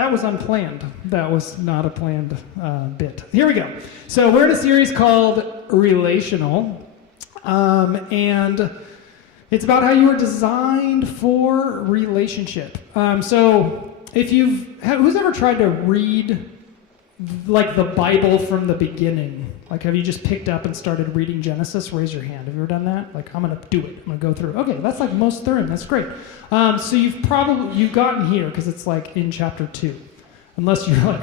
That was unplanned. That was not a planned bit. Here we go. So we're in a series called Relational, and it's about how you were designed for relationship. So if who's ever tried to read like the Bible from the beginning? Like, have you just picked up and started reading Genesis? Raise your hand. Have you ever done that? Like, I'm going to do it. I'm going to go through. Okay, that's like most of the room. That's great. So you've gotten here because it's like in chapter 2. Unless you're like,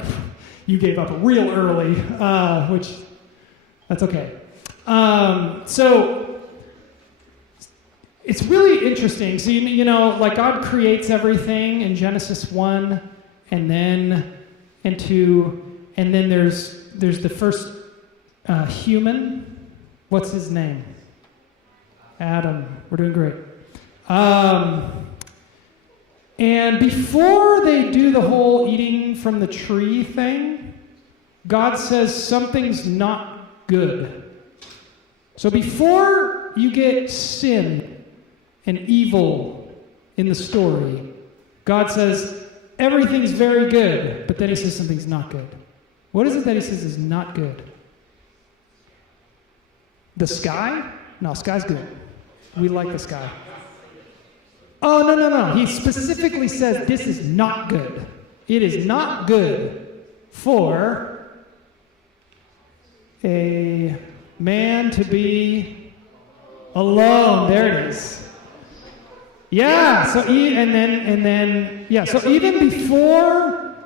you gave up real early, which, that's okay. So it's really interesting. So, you know, like God creates everything in Genesis 1 and then and 2, and then there's the first human. What's his name? Adam. We're doing great. And before they do the whole eating from the tree thing, God says something's not good. So before you get sin and evil in the story, God says everything's very good, but then he says something's not good. What is it that he says is not good? The sky? No, sky's good. We like the sky. Oh, no. He specifically says this is not good. It is not good for a man to be alone. There it is. Yeah, so so even before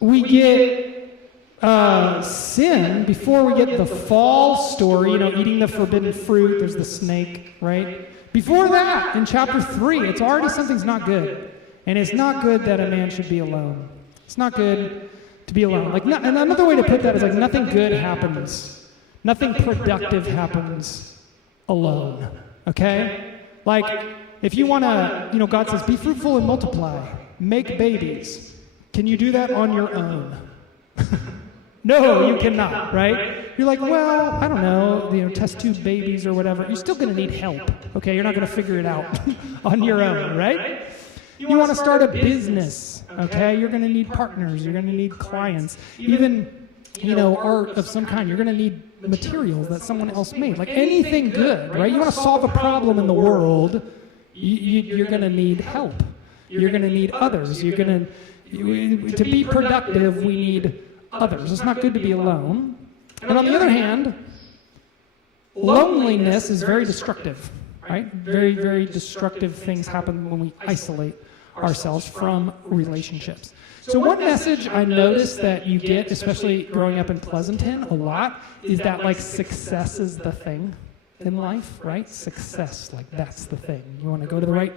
we get sin, before we get the fall story, you know, eating the forbidden fruit, there's the snake, right? Before that, in chapter 3, it's already something's not good. And it's not good that a man should be alone. It's not good to be alone. Like, and another way to put that is like nothing good happens. Nothing productive happens alone. Okay? Like, if you want to, you know, God says, be fruitful and multiply. Make babies. Can you do that on your own? No, you cannot, right? You're like, well, I don't know, you know, test tube babies or whatever. You're still going to need help, okay? You're not going to figure it out on your own, right? You want to start a business, okay? You're going to need partners. You're going to need clients. Even, you know, art of some kind. You're going to need materials that someone else made. Like anything good, right? You want to solve a problem in the world, you're going to need help. You're going to need others. You're going to be productive, we need others. It's not good to be alone. And on the other hand, loneliness is very destructive, right? Very, very destructive things happen when we isolate ourselves from relationships. So one message I noticed that you get, especially growing up in Pleasanton a lot, is that like success is the thing in life, right? Success, like that's the thing. You want to go to the right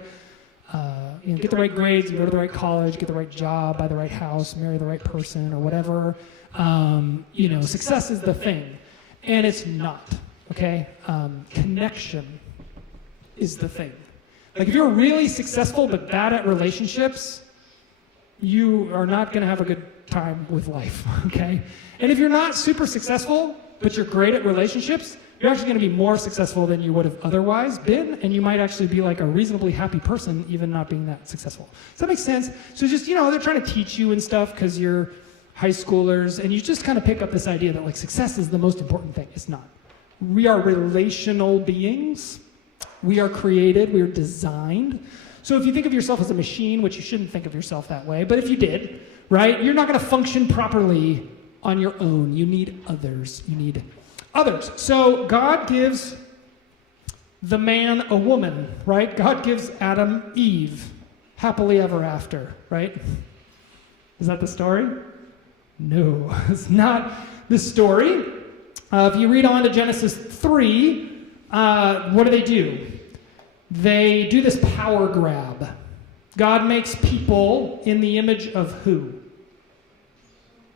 get the right grades, go to the right college, get the right job, buy the right house, marry the right person, or whatever. Success is the thing. And it's not, okay? Connection is the thing. Like if you're really successful but bad at relationships, you are not going to have a good time with life, okay? And if you're not super successful, but you're great at relationships, you're actually going to be more successful than you would have otherwise been, and you might actually be like a reasonably happy person, even not being that successful. Does that make sense? So just, they're trying to teach you and stuff because you're high schoolers, and you just kind of pick up this idea that like success is the most important thing. It's not. We are relational beings. We are created. We are designed. So if you think of yourself as a machine, which you shouldn't think of yourself that way, but if you did, right, you're not going to function properly on your own. You need others. You need others. So God gives the man a woman, right? God gives Adam Eve, happily ever after, right? Is that the story? No, it's not the story. If you read on to Genesis 3, what do? They do this power grab. God makes people in the image of who?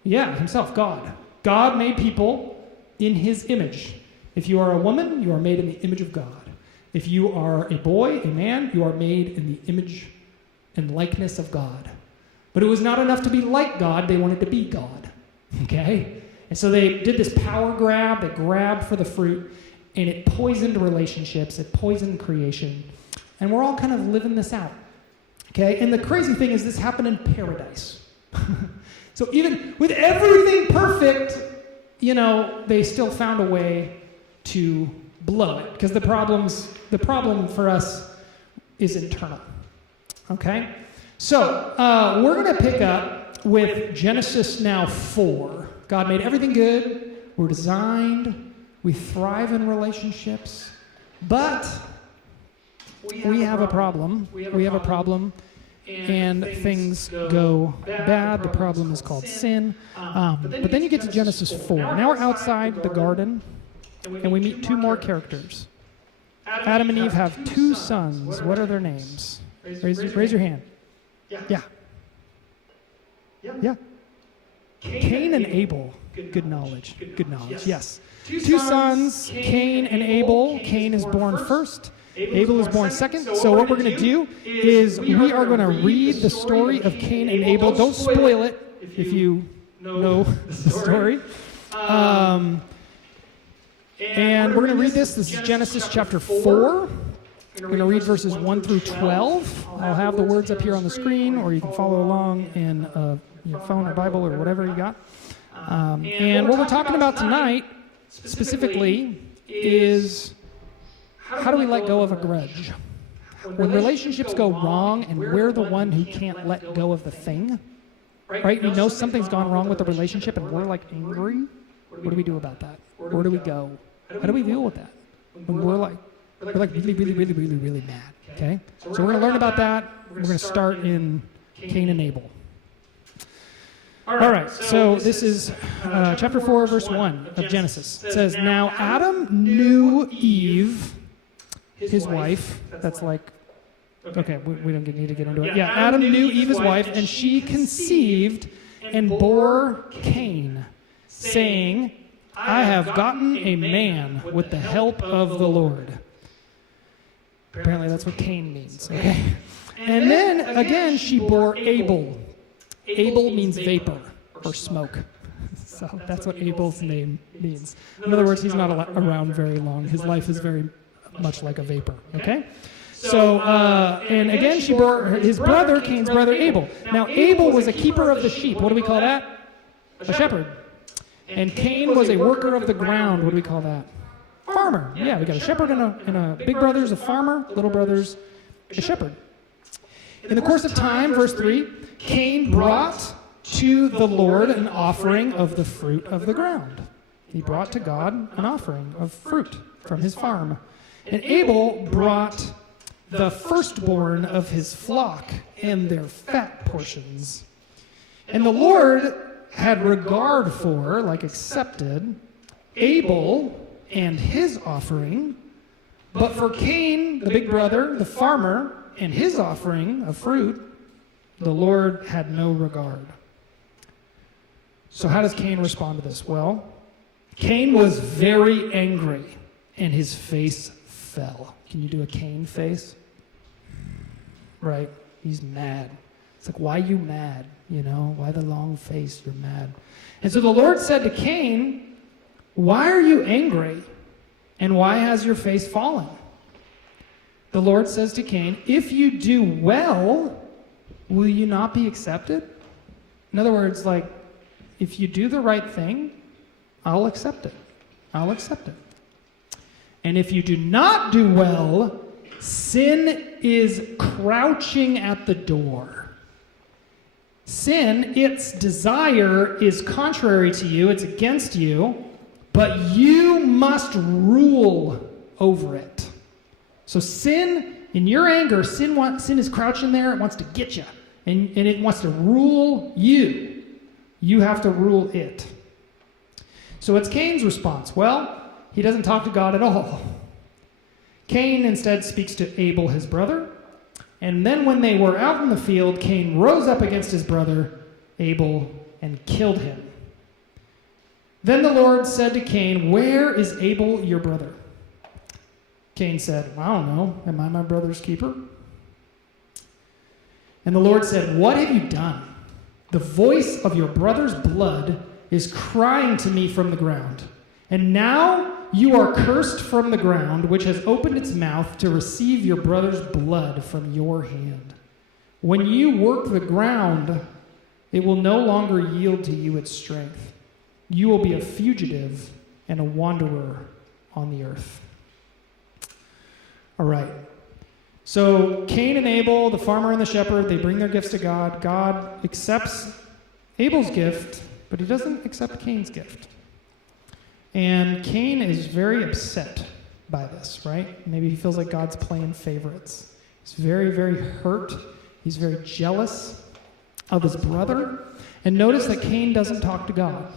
Yeah, himself, God. God made people in his image. If you are a woman, you are made in the image of God. If you are a boy, a man, you are made in the image and likeness of God. But it was not enough to be like God, they wanted to be God. Okay? And so they did this power grab, they grabbed for the fruit, and it poisoned relationships, it poisoned creation. And we're all kind of living this out. Okay? And the crazy thing is this happened in paradise. So even with everything perfect, they still found a way to blow it, because the problem for us is internal. Okay? So we're going to pick up with Genesis now 4. God made everything good. We're designed. We thrive in relationships. But we have a problem. We have a problem. And things go bad. The problem is called sin. But then you get to Genesis 4. Now we're outside the garden, and we meet two more characters. Adam and Eve have two sons. What are their names? Raise your hand. Yeah. Cain and Abel. Good knowledge. Yes. Two sons, Cain and Abel. Cain is born first. Abel is born second. So what we're going to do is we are going to read the story of Cain and Abel. Don't spoil it if you know the story. And we're going to read this. This is Genesis chapter 4. We're going to read verses 1 through 12. I'll have the words up here on the screen, or you can follow along in your phone or Bible or whatever you got. And what we're talking about tonight, specifically, is how do we let go of a grudge? When relationships go wrong and we're the one who can't let go of the thing, right? We know something's gone wrong with the relationship and we're like angry. What do we do about that? Where do we go? How do we deal with that? When we're like really mad, okay? So we're going to learn about that. We're going to start in Cain and Abel. All right, so this is chapter 4, verse 1 of Genesis. It says, "Now Adam knew Eve, his wife." That's like, okay, we don't need to get into it. Yeah, Adam knew Eve, his wife, and she conceived and bore Cain, saying, "I have gotten a man with the help of the Lord." Apparently that's what Cain means, okay? And then, again, she bore Abel. Abel means vapor or smoke. So that's what Abel's name means. In other words, he's not around very long. His life is very much like a vapor, okay? So, and again, she bore his brother, Cain's brother, Abel. Now, Abel was a keeper of the sheep. What do we call that? A shepherd. And Cain was a worker of the ground. What do we call that? Farmer. Yeah, we got a shepherd and a big brother's a farmer, little brother's a shepherd. In the course of time, verse 3, Cain brought to the Lord an offering of the fruit of the ground. He brought to God an offering of fruit from his farm. And Abel brought the firstborn of his flock and their fat portions. And the Lord had regard for, like accepted, Abel and his offering, but for Cain, the big brother, the farmer, and his offering of fruit, the Lord had no regard. So how does Cain respond to this? Well, Cain was very angry, and his face fell. Can you do a Cain face? Right? He's mad. It's like, why are you mad? Why the long face? You're mad. And so the Lord said to Cain, "Why are you angry? And why has your face fallen?" The Lord says to Cain, "If you do well, will you not be accepted?" In other words, like, if you do the right thing, I'll accept it. I'll accept it. And if you do not do well, sin is crouching at the door. Sin, its desire, is contrary to you, it's against you, but you must rule over it. So sin, in your anger, sin is crouching there, it wants to get you, and it wants to rule you. You have to rule it. So what's Cain's response? Well, he doesn't talk to God at all. Cain instead speaks to Abel, his brother. And then when they were out in the field, Cain rose up against his brother Abel and killed him. Then the Lord said to Cain, "Where is Abel, your brother?" Cain said, "I don't know. Am I my brother's keeper?" And the Lord said, "What have you done? The voice of your brother's blood is crying to me from the ground. And now you are cursed from the ground, which has opened its mouth to receive your brother's blood from your hand. When you work the ground, It will no longer yield to you its strength. You will be a fugitive and a wanderer on the earth. All right. So Cain and Abel, the farmer and the shepherd, they bring their gifts to God. God accepts Abel's gift, but he doesn't accept Cain's gift. And Cain is very upset by this, right? Maybe he feels like God's playing favorites. He's very, very hurt. He's very jealous of his brother. And notice that Cain doesn't talk to God.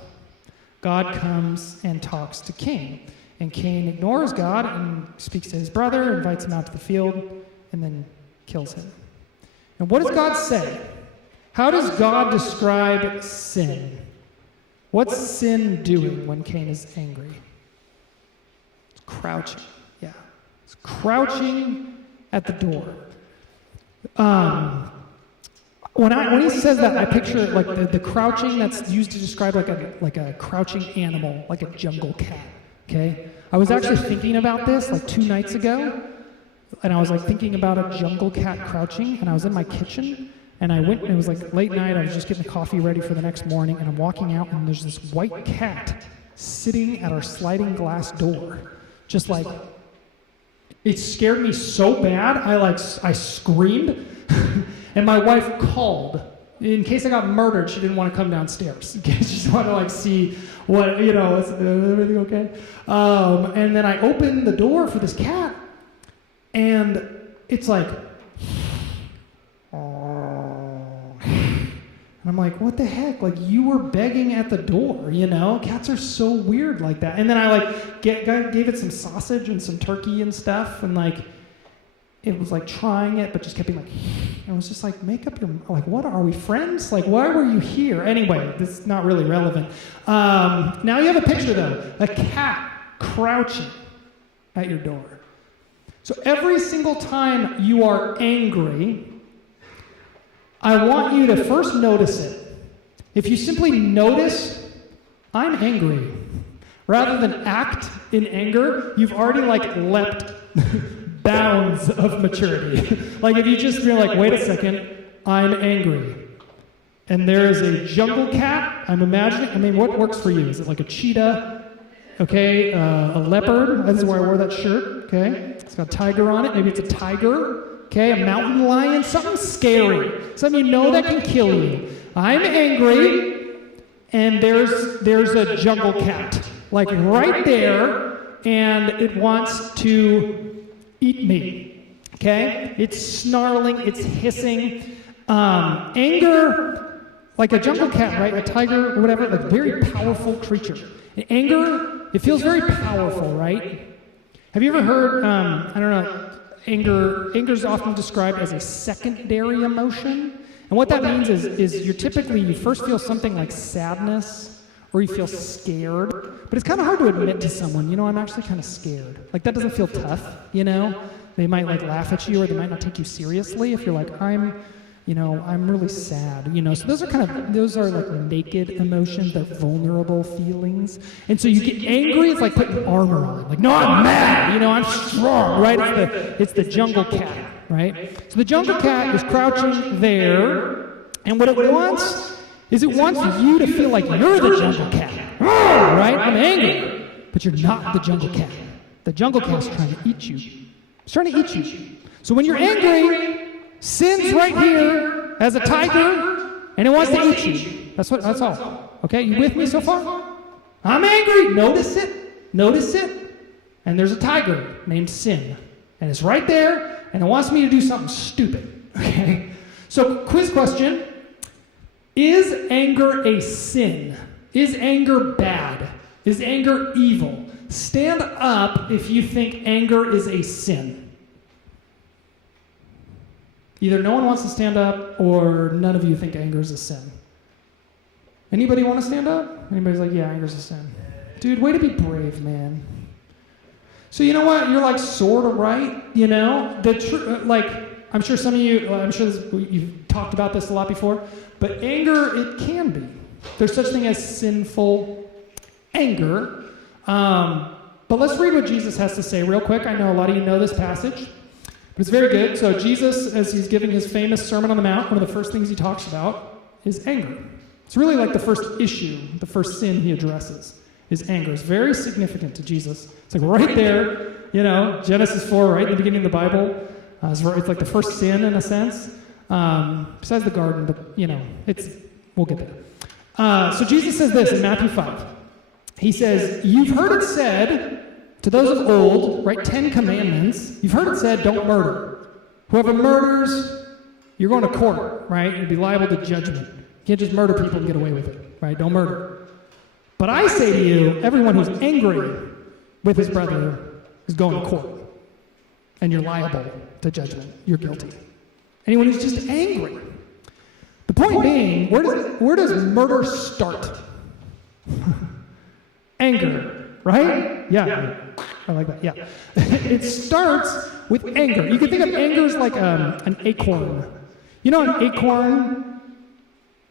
God comes and talks to Cain. And Cain ignores God and speaks to his brother, invites him out to the field, and then kills him. And what does God say? How does God describe sin? What's sin doing when Cain is angry? It's crouching. Yeah. It's crouching at the door. When he says that, I picture like the crouching that's used to describe like a crouching animal, like a jungle cat. Okay? I was actually thinking about this like 2 nights ago, and I was like thinking about a jungle cat crouching, and I was in my kitchen, and I went, and it was like late night, I was just getting the coffee ready for the next morning, and I'm walking out, and there's this white cat sitting at our sliding glass door, just like, it scared me so bad, I screamed, and my wife called. In case I got murdered, she didn't want to come downstairs. She just wanted to see what, is everything okay? And then I opened the door for this cat, and it's like, and I'm like, what the heck? Like, you were begging at the door, Cats are so weird like that. And then I gave it some sausage and some turkey and stuff, and it was trying it, but just kept being and it was just make up your, what, are we friends? Why were you here? Anyway, this is not really relevant. Now you have a picture though, a cat crouching at your door. So every single time you are angry, I want you to first notice it. If you simply notice, I'm angry, rather than act in anger, you've already leapt bounds of maturity. If you just feel wait a second, I'm angry. And there is a jungle cat, I'm imagining, what works for you? Is it a cheetah? Okay, a leopard, that's where I wore that shirt, okay? It's got a tiger on it, maybe it's a tiger. Okay, a mountain lion, something scary, something that can kill you. I'm angry, and there's a jungle cat, right there, and it wants to eat me. Okay, it's snarling, it's hissing. Anger, like a jungle cat, right? A tiger, or whatever, very powerful creature. And anger, it feels very powerful, right? Have you ever heard? I don't know. Anger is often described as a secondary emotion. And what that means is you first feel something like sadness, or you feel scared. But it's kind of hard to admit to someone, I'm actually kind of scared. That doesn't feel tough, They might laugh at you, or they might not take you seriously if you're I'm really sad, So those are naked emotions, they're vulnerable feelings. And so you get angry, it's like putting armor on. No, I'm mad, I'm strong, right? It's the jungle cat, right? So the jungle cat is crouching there, and what it wants is it wants you to feel like you're the jungle cat, right? I'm angry, but you're not the jungle cat. The jungle cat's trying to eat you. It's trying to eat you. So when you're angry, sin's right here as a tiger, and it wants to eat you. That's all. Okay, you with me so far? I'm angry. Notice it. And there's a tiger named sin, and it's right there, and it wants me to do something stupid. Okay. So, quiz question: is anger a sin? Is anger bad? Is anger evil? Stand up if you think anger is a sin. Either no one wants to stand up, or none of you think anger is a sin. Anybody want to stand up? Anybody's yeah, anger's a sin. Dude, way to be brave, man. So you know what? You're sort of right, I'm sure some of you, you've talked about this a lot before, but anger, it can be. There's such thing as sinful anger. But let's read what Jesus has to say real quick. I know a lot of you know this passage. But it's very good. So Jesus, as he's giving his famous Sermon on the Mount, one of the first things he talks about is anger. It's really like the first issue, the first sin he addresses is anger. It's very significant to Jesus. It's like right there, Genesis 4, right in the beginning of the Bible. It's like the first sin in a sense. Besides the garden, but, we'll get there. So Jesus says this in Matthew 5. He says, you've heard it said to those of old, right, 10 commandments, you've heard it said, don't murder. Whoever murders, you're going to court, right? You'll be liable to judgment. You can't just murder people and get away with it, right? Don't murder. But I say to you, everyone who's angry with his brother is going to court. And you're liable to judgment. You're guilty. Anyone who's just angry. The point being, where does murder start? Anger, right? Yeah. I like that, yeah. It starts with anger. You can think of anger as like an acorn. You know an acorn,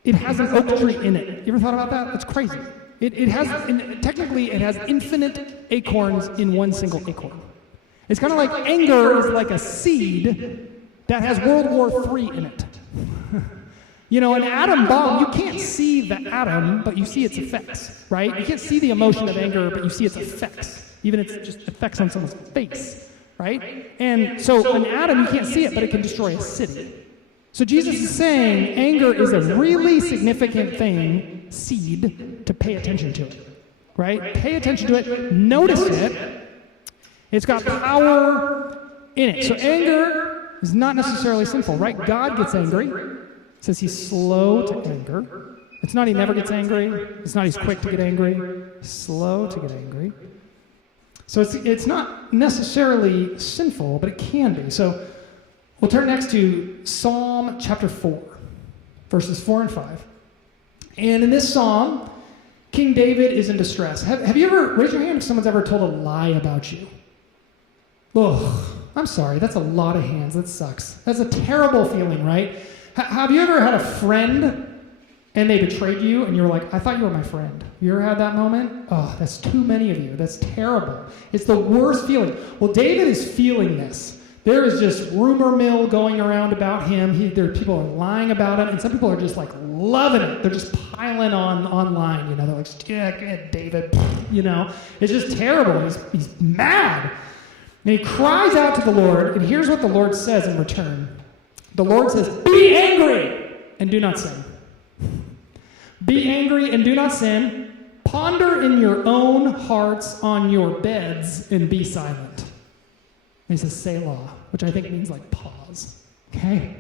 it has an oak tree in it. You ever thought about that? That's crazy. Technically, it has infinite acorns in one single acorn. It's kind of like anger is like a seed that has World War III in it. An atom bomb, you can't see the atom, but you see its effects, right? You can't see the emotion of anger, but you see its effects. Even its just effects on someone's face, right? And so an atom, you can't see it, but it can destroy a city. So Jesus is saying anger is a really significant thing, seed, to pay attention to it, right? Pay attention to it, notice it. It's got power in it. So anger is not necessarily sinful, right? God gets angry. It says he's slow to anger. It's not he never gets angry. It's not he's quick to get angry. Slow to get angry. So it's not necessarily sinful, but it can be. So we'll turn next to Psalm chapter 4, verses 4 and 5. And in this psalm, King David is in distress. Have you ever, raise your hand if someone's ever told a lie about you? Oh, I'm sorry, that's a lot of hands. That sucks. That's a terrible feeling, right? Have you ever had a friend and they betrayed you and you were like, I thought you were my friend? You ever had that moment? Oh, that's too many of you. That's terrible. It's the worst feeling. Well, David is feeling this. There is just rumor mill going around about him. People are lying about him, and some people are just like loving it. They're just piling on online. They're like, yeah, David. It's just terrible. He's mad. And he cries out to the Lord, and here's what the Lord says in return. The Lord says, be angry and do not sin. Be angry and do not sin. Ponder in your own hearts on your beds and be silent. And he says, Selah, which I think means like pause. Okay?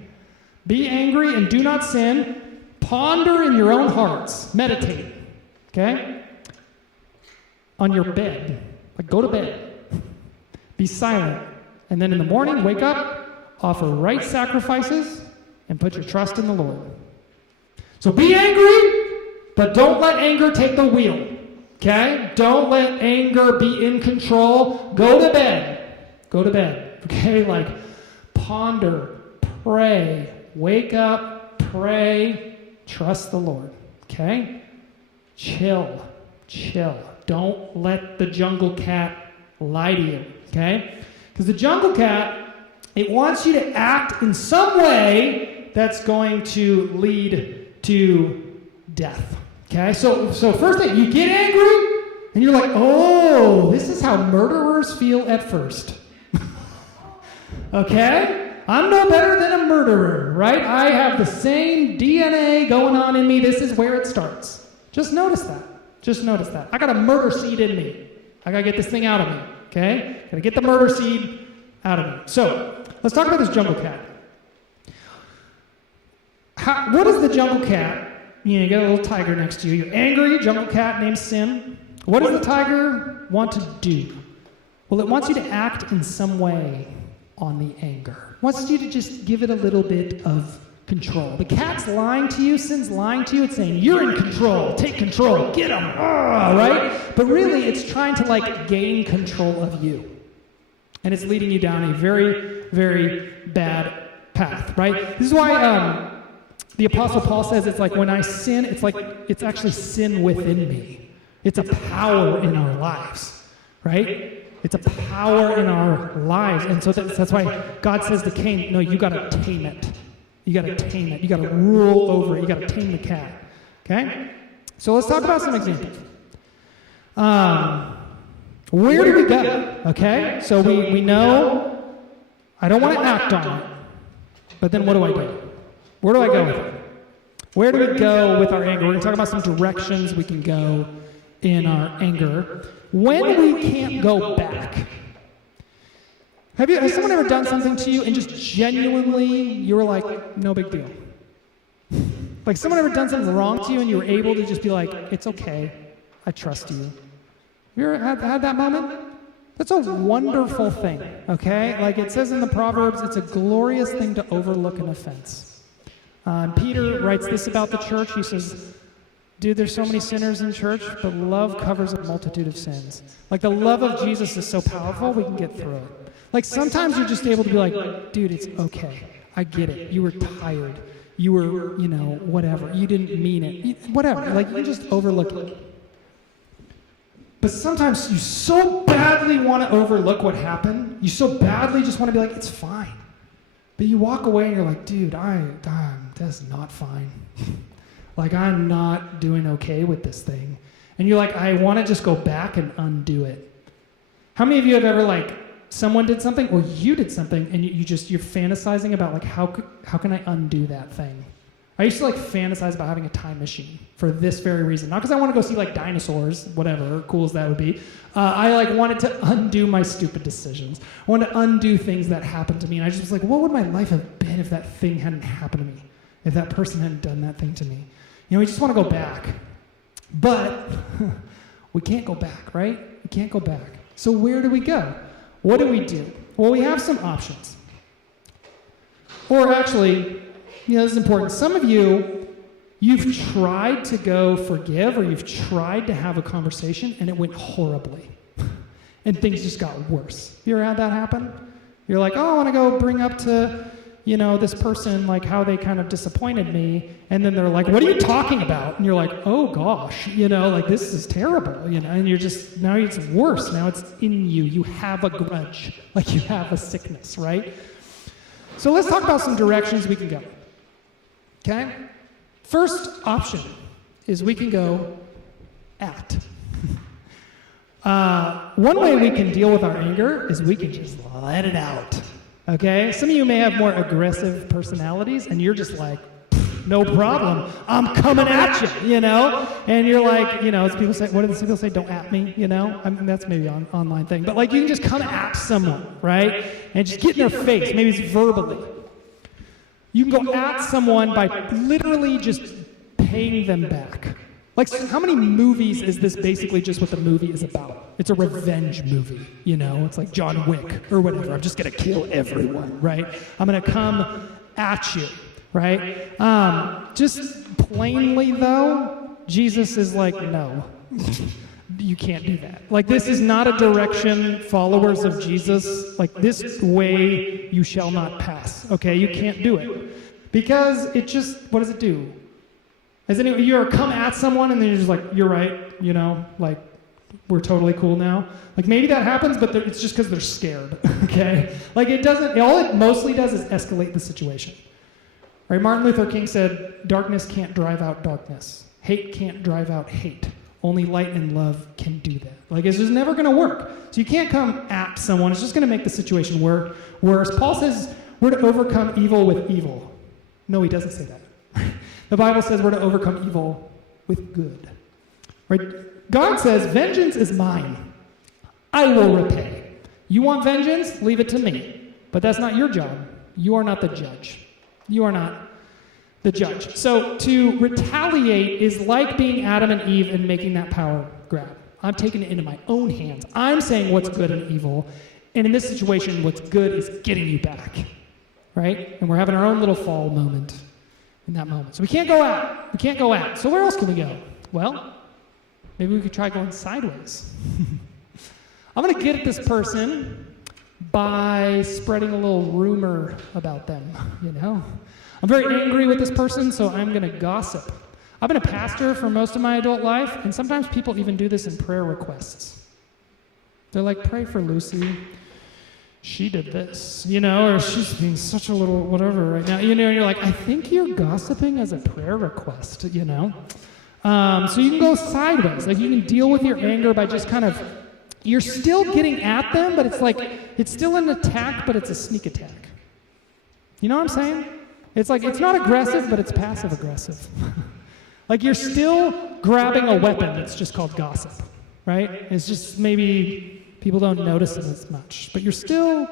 Be angry and do not sin. Ponder in your own hearts. Meditate. Okay? On your bed. Like go to bed. Be silent. And then in the morning, wake up, offer right sacrifices, and put your trust in the Lord. So be angry, but don't let anger take the wheel. Okay? Don't let anger be in control. Go to bed. Go to bed. Okay? Like ponder, pray, wake up, pray, trust the Lord. Okay? Chill. Don't let the jungle cat lie to you. Okay? Because the jungle cat, it wants you to act in some way that's going to lead to death. Okay? So first thing, you get angry, and you're like, oh, this is how murderers feel at first. Okay? I'm no better than a murderer, right? I have the same DNA going on in me. This is where it starts. Just notice that. I got a murder seed in me. I got to get this thing out of me. Okay? Got to get the murder seed out of me. So, let's talk about this jungle cat. What is the jungle cat? You got a little tiger next to you. You're angry, jungle cat named Sin. What does the tiger want to do? Well, it wants you to act in some way on the anger. It wants you to just give it a little bit of control. The cat's lying to you, Sin's lying to you, it's saying, you're in control, take control, get him, right? But really, it's trying to gain control of you. And it's leading you down a very, very bad path, right? This is why the Apostle Paul says it's like when I sin, it's actually sin within me. It's a power in our lives, right? It's a power in our lives. And so that's why God says to Cain, no, you got to tame it. You got to tame it. You got to rule over it. You got to tame the cat. Okay? So let's talk about some examples. Where do we go? Okay? So we know I don't want to act on it. But then what do I do? Where do I go with it? Where do we go with our anger? We're going to talk about some directions we can go in our anger. When we can't go back. Has someone ever done something to you and just genuinely you were like, no big deal? Like someone ever done something wrong to you and you were able to just be like, it's okay, I trust you. You ever had that moment? That's a wonderful thing, okay? Like it says in the Proverbs, it's a glorious thing to overlook an offense. Peter writes this about the church. He says, dude, there's so many sinners in church, but love covers a multitude of sins. Like the love of Jesus is so powerful, we can get through it. Like sometimes you're just able to be like, dude, it's okay. I get it. You were tired. You were, whatever. You didn't mean it. Whatever. Like you just overlook it. But sometimes you so badly want to overlook what happened. You so badly just want to be like, it's fine. But you walk away and you're like, dude, that's not fine. Like I'm not doing okay with this thing. And you're like, I want to just go back and undo it. How many of you have ever someone did something or you did something and you're fantasizing about like how can I undo that thing? I used to fantasize about having a time machine for this very reason. Not because I want to go see dinosaurs, whatever, cool as that would be. I wanted to undo my stupid decisions. I wanted to undo things that happened to me. And I just was like, what would my life have been if that thing hadn't happened to me? If that person hadn't done that thing to me? We just want to go back. But we can't go back, right? We can't go back. So where do we go? What do we do? Well, we have some options. Or actually, this is important. Some of you've tried to go forgive or you've tried to have a conversation and it went horribly. And things just got worse. You ever had that happen? You're like, oh, I want to go bring up to, this person, how they kind of disappointed me. And then they're like, what are you talking about? And you're like, oh gosh, this is terrible, and you're just, now it's worse. Now it's in you. You have a grudge. You have a sickness, right? So let's talk about some directions we can go. Okay? First option is we can go at. One way we can deal with our anger is we can just let it out. Okay? Some of you may have more aggressive personalities, and you're just like, no problem. I'm coming at you, And you're like, as people say, what do people say? Don't at me, I mean, that's maybe an online thing. But you can just come at someone, right? And just get in their face. Maybe it's verbally. You can go at someone by literally just paying them back. How many movies is this basically just what the movie is about? It's a revenge movie, It's like John Wick or whatever. I'm just going to kill everyone, right? I'm going to come at you, right? Just plainly, though, Jesus is like, no, you can't do that. This is not a direction, followers of Jesus, this way you shall not pass, okay? You can't do it. Because it just, what does it do? Has anyone, you ever come at someone and then you're just like, you're right, we're totally cool now? Maybe that happens, but it's just because they're scared, okay? It doesn't, all it mostly does is escalate the situation. Right? Martin Luther King said, darkness can't drive out darkness. Hate can't drive out hate. Only light and love can do that. It's just never going to work. So you can't come at someone. It's just going to make the situation worse. Paul says we're to overcome evil with evil. No, he doesn't say that. The Bible says we're to overcome evil with good. Right? God says, vengeance is mine. I will repay. You want vengeance? Leave it to me. But that's not your job. You are not the judge. You are not the judge. So to retaliate is like being Adam and Eve and making that power grab. I'm taking it into my own hands. I'm saying what's good and evil. And in this situation, what's good is getting you back. Right? And we're having our own little fall moment in that moment. So we can't go out. We can't go out. So where else can we go? Well, maybe we could try going sideways. I'm going to get at this person by spreading a little rumor about them, I'm very angry with this person, so I'm going to gossip. I've been a pastor for most of my adult life, and sometimes people even do this in prayer requests. They're like, pray for Lucy. she did this, or she's being such a little whatever right now. You're like, I think you're gossiping as a prayer request, So you can go sideways. Like, you can deal with your anger by just kind of, you're still getting at them, but it's like, it's still an attack, but it's a sneak attack. You know what I'm saying? It's like, it's not aggressive, but it's passive aggressive. Like, you're still grabbing a weapon that's just called gossip, right? It's just maybe people don't notice it as much, but you're still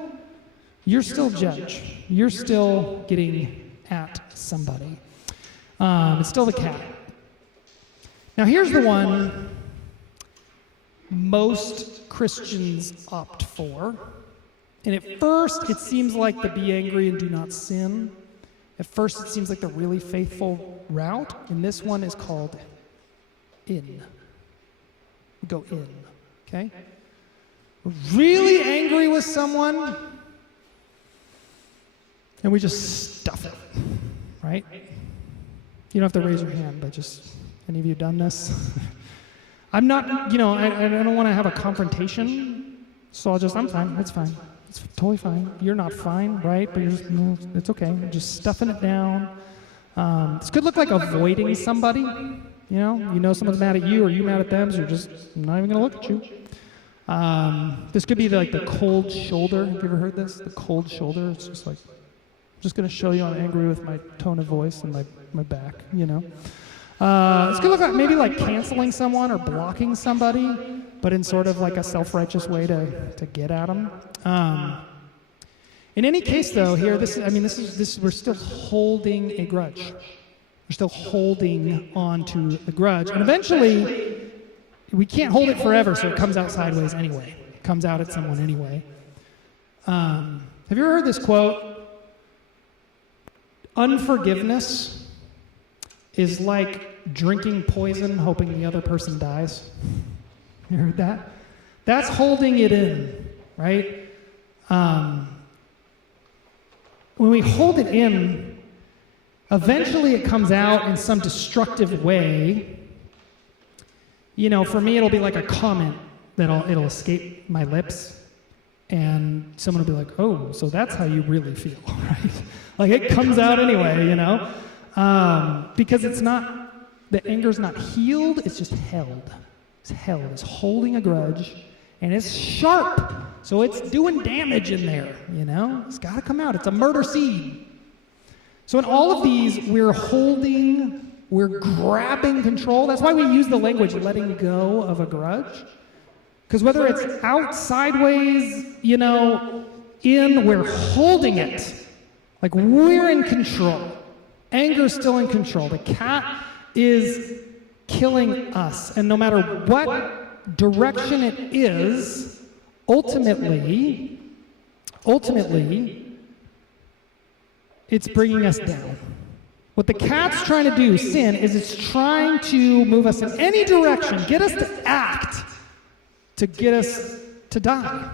judge. You're still getting at somebody. It's still the cat. Now here's the one most Christians opt for. And at first it seems like the be angry and do not sin. At first it seems like the really faithful route. And this one is called in. We go in, okay? We're really angry with someone, and we just stuff it, right? You don't have to raise your hand, but just, any of you done this? I'm not, I don't want to have a confrontation, so I'm fine, it's fine. It's totally fine. You're not fine, right? But you're just, it's okay. You're just stuffing it down. This could look like avoiding somebody, someone's mad at you, or you mad at them, so you're just not even going to look at you. This could be like the cold shoulder. Have you ever heard this? The cold shoulder. It's just like, I'm just going to show you I'm angry with my tone of voice and my back, It's going to look like maybe like canceling someone or blocking somebody, but in sort of like a self-righteous way to get at them. In any case, though, here, we're still holding a grudge. We're still holding on to the grudge. And eventually, we can't hold it forever, so it comes out sideways anyway. It comes out at someone anyway. Have you ever heard this quote? Unforgiveness is like drinking poison hoping the other person dies. You heard that? That's holding it in, right? When we hold it in, eventually it comes out in some destructive way. For me, it'll be like a comment it'll escape my lips, and someone will be like, oh, so that's how you really feel, right? Like, it comes out anyway, because the anger's not healed, it's just held. It's held. It's holding a grudge, and it's sharp, so it's doing damage in there, It's got to come out. It's a murder seed. So in all of these, we're grabbing control. That's why we use the language letting go of a grudge. Because whether it's out, sideways, we're holding it. Like, we're in control. Anger's still in control. The cat is killing us. And no matter what direction it is, ultimately, it's bringing us down. What the cat's trying to do, sin, is it's trying to move us in any direction, get us to act, to get us to die.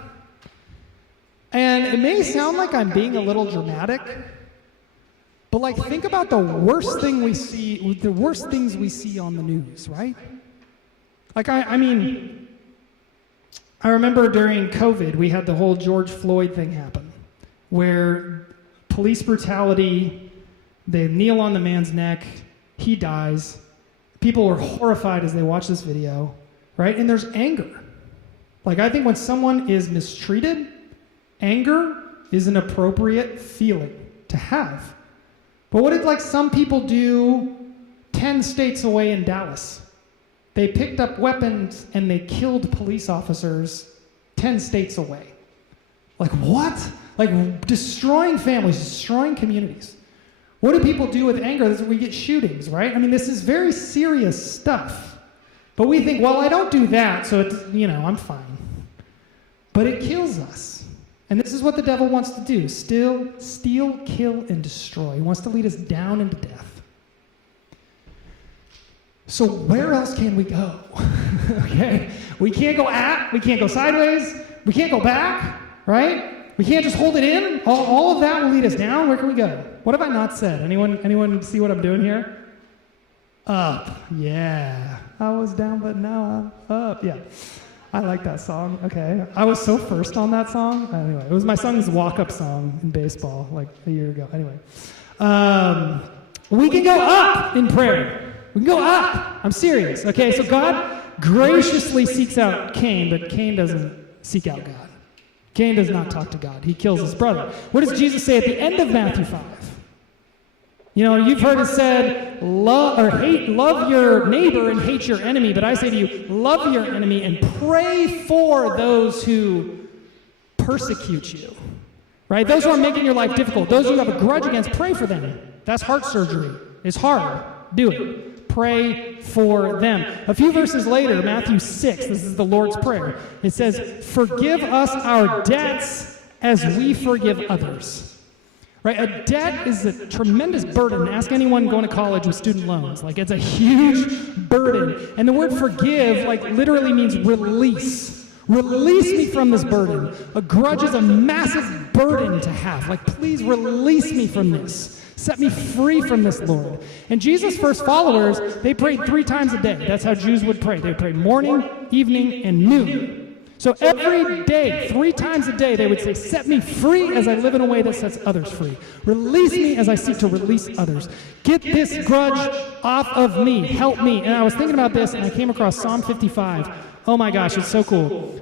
And it may sound like I'm being a little dramatic, but think about the worst things we see on the news, right? I remember during COVID, we had the whole George Floyd thing happen, where police brutality, they kneel on the man's neck, he dies. People were horrified as they watched this video, right? And there's anger. I think when someone is mistreated, anger is an appropriate feeling to have. But what did some people do 10 states away in Dallas? They picked up weapons and they killed police officers 10 states away. What? Destroying families, destroying communities. What do people do with anger? We get shootings, right? This is very serious stuff. But we think, well, I don't do that, so it's, I'm fine. But it kills us. And this is what the devil wants to do. Steal, kill, and destroy. He wants to lead us down into death. So where else can we go? Okay? We can't go sideways, we can't go back, right? We can't just hold it in. All of that will lead us down. Where can we go? What have I not said? Anyone see what I'm doing here? Up. Yeah. I was down, but now I'm up. Yeah. I like that song. Okay. I was so first on that song. Anyway, it was my son's walk-up song in baseball like a year ago. Anyway. We can go up in prayer. We can go up. I'm serious. Okay, so God graciously seeks out Cain, but Cain doesn't seek out God. Cain does not talk to God. He kills his brother. What does Jesus say at the end of Matthew 5? You know, you've heard it said, love your neighbor and hate your enemy, but I say to you, love your enemy and pray for those who persecute you. Right? Those who are making your life difficult, those you have a grudge against, pray for them. That's heart surgery. It's hard. Do it. Pray for them. A few verses later, Matthew 6, this is the Lord's Prayer. It says, forgive us our debts as we forgive others. Right? A debt is a tremendous burden. Ask anyone going to college with student loans. Like, it's a huge burden. And the word forgive, like, literally means release. Release me from this burden. A grudge is a massive burden to have. Like, please release me from this. Set me free from this, Lord. And Jesus' first followers, they prayed 3 times a day. That's how Jews would pray. They would pray morning, evening, and noon. So every day, 3 times a day, they would say, set me free as I live in a way that sets others free. Release me as I seek to release others. Get this grudge off of me. Help me. And I was thinking about this, and I came across Psalm 55. Oh my gosh, it's so cool.